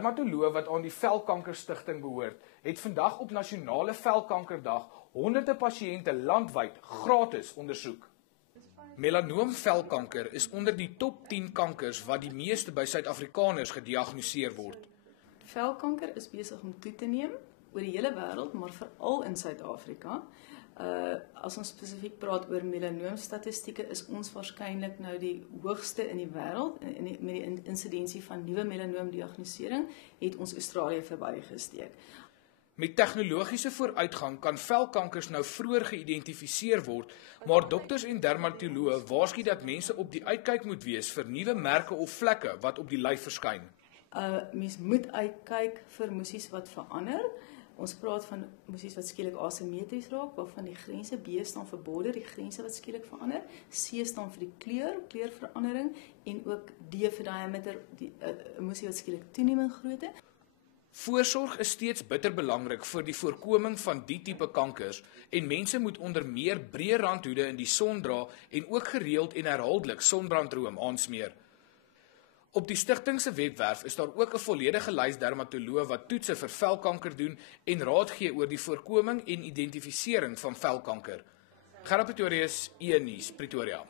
dermatoloog wat aan die Velkankerstigting behoort, het vandag op Nasionale Velkankerdag honderde pasiënte landwyd gratis ondersoek. Melanoom-velkanker is onder die top 10 kankers wat die meeste by Suid-Afrikaners gediagnoseer word. Velkanker is besig om toe te neem oor die hele wêreld, maar veral in Suid-Afrika. As ons spesifiek praat oor melanoom-statistieke, is ons waarskynlik nou die hoogste in die wêreld. Met die insidensie van nuwe melanoom-diagnosering het ons Australië verbygesteek. Met tegnologiese vooruitgang kan velkankers nou vroeër geïdentifiseer word, maar dokters en dermatoloë waarsku dat mense op die uitkyk moet wees vir nuwe merke of vlekke wat op die lyf verskyn. Mens moet uitkyk vir moesies wat verander. Ons praat van moesies wat skielik asimetries raak, waarvan die grense B staan vir border, die grense wat skielik verander, C staan vir die kleurverandering en ook D vir diameter, die moesie wat skielik toeneem in grootte. Voorsorg is steeds bitter belangrik vir die voorkoming van die tipe kankers en mense moet onder meer breë randhoede in die son dra en ook gereeld en herhaaldelik sonbrandroom aansmeer. Op die stigting se webwerf is daar ook 'n volledige lys dermatoloë wat toetse vir velkanker doen en raad gee oor die voorkoming en identifisering van velkanker. Gerard Pretorius, E-nuus, Pretoria.